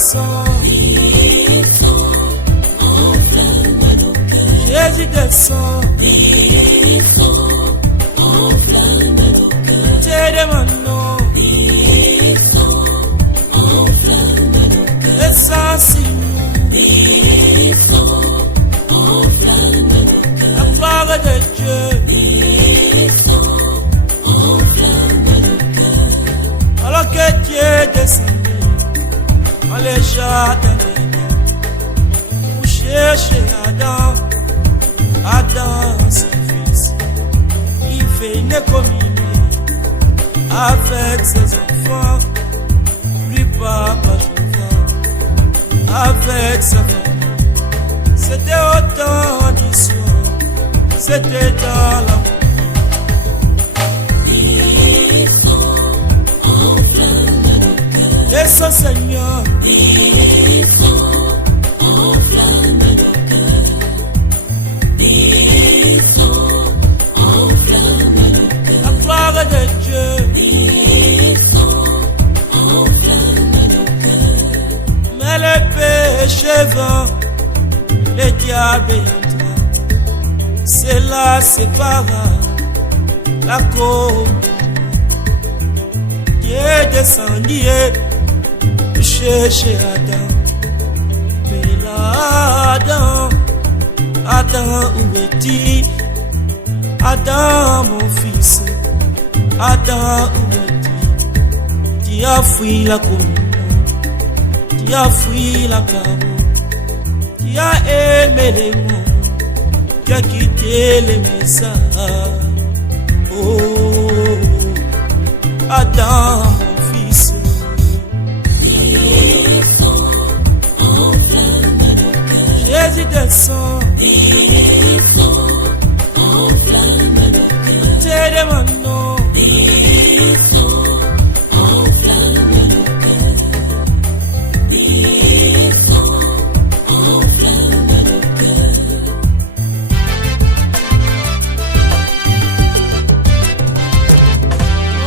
descend. Jésus descend. Dieu demandons. Descends sur nous. La gloire de Dieu. Alors que Dieu est descendu dans les jardins pour chercher Adam, son fils, il venait communier avec ses enfants, lui papa Jehovah, avec sa famille. C'était au temps du soir, c'était dans la descends Seigneur, descends, enflamme nos cœurs, descends, enflamme nos cœurs, la gloire de Dieu, descends, enflamme nos cœurs, mais le péché vint, le diable entra, cela sépara la communion. Dieu descendit chercher Adam, mais là Adam où es-tu? Adam mon fils, Adam où es-tu? Tu as fui la communion, tu as fui la parole, tu as aimé les mots, tu as quitté les messages. Oh Adam mon fils, Jésus descend, enflamme nos cœurs, Dieu demandons, enflamme nos cœurs, enflamme nos cœurs.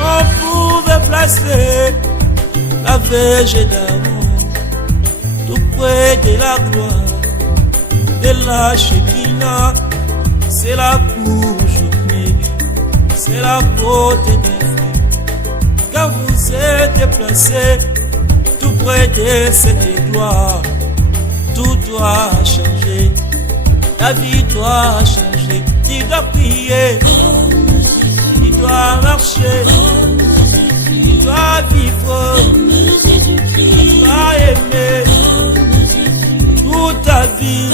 on pouvait placer la Vierge d'Aaron tout près de la gloire. De la Shekinah, c'est la cour journée, c'est la porte des feux. Quand vous êtes placé tout près de cette gloire, tout doit changer, ta vie doit changer. Tu dois prier, tu dois marcher, tu dois vivre, tu dois aimer toute ta vie.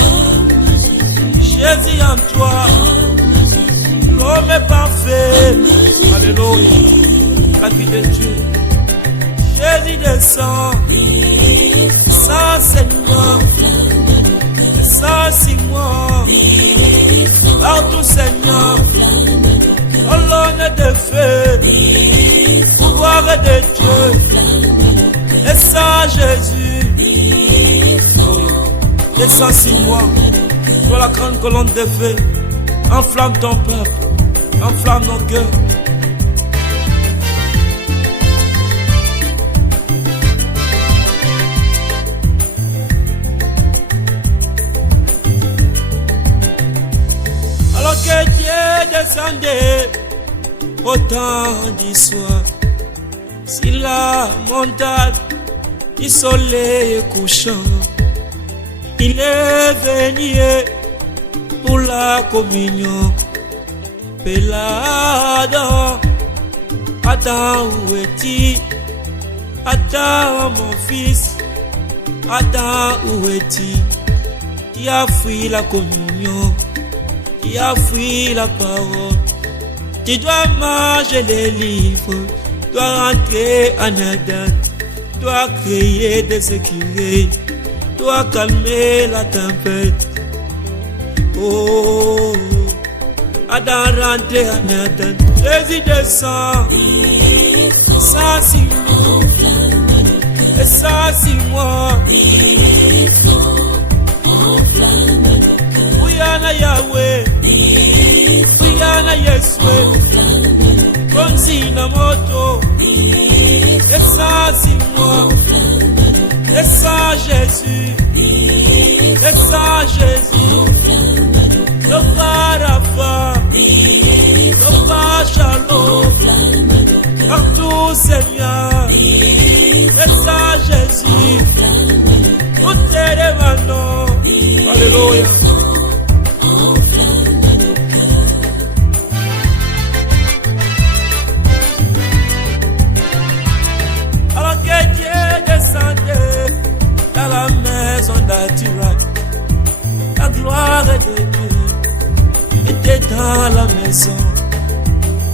Jésus en toi, l'homme est parfait. Alléluia, la vie de Dieu. Jésus descend, sans Seigneur, sans Simon, partout Seigneur, colonne de feu, pouvoir de Dieu, et sans Jésus, descends sur moi. Toi la grande colonne de feu, enflamme ton peuple, enflamme nos cœurs. Alors que Dieu descendait au temps du soir, si la montagne du soleil couchant, il est venu pour la communion. Adam, Adam où es-tu? Adam mon fils, Adam où es-tu? Tu as fui la communion, tu as fui la parole. Tu dois manger les livres, tu dois rentrer en Adam, tu dois créer des écureuils, tu dois calmer la tempête. Oh, Adam rentre en Adam, Jésus descend, sans Simon, et sans Simon, Uyana Yahweh, Uyana Yeswe, Konzina Moto, et sans Simon, et sans Jésus, descends Jésus, le Rafa, le Shalom, partout Seigneur, descends Jésus, nous te demandons, alléluia. Alors que Dieu descendait dans la maison d'Adirac, la gloire de Dieu était dans la maison.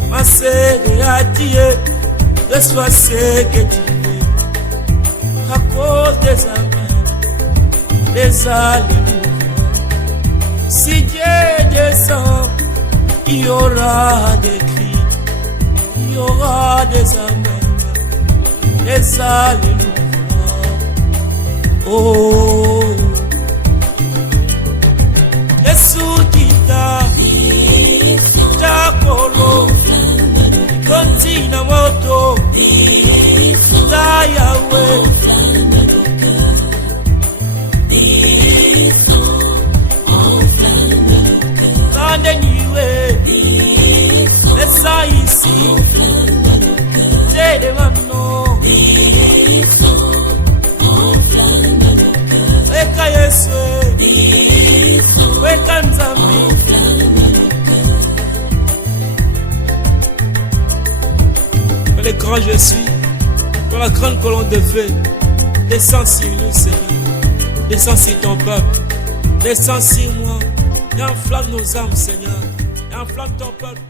Ma sœur a dit, reçois ce que tu veux, à cause des amens, des alléluia. Si Dieu descend, il y aura des cris, il y aura des amens, des alléluia. Oh, Yesu kita kolo kontina moto ta Yahweh kande niwe lesa ici te demando weka Yesu weka Nzambi. Le grand je suis, pour la grande colonne de feu, descends sur nous Seigneur, descends sur ton peuple, descends sur moi, et enflamme nos âmes Seigneur, et enflamme ton peuple.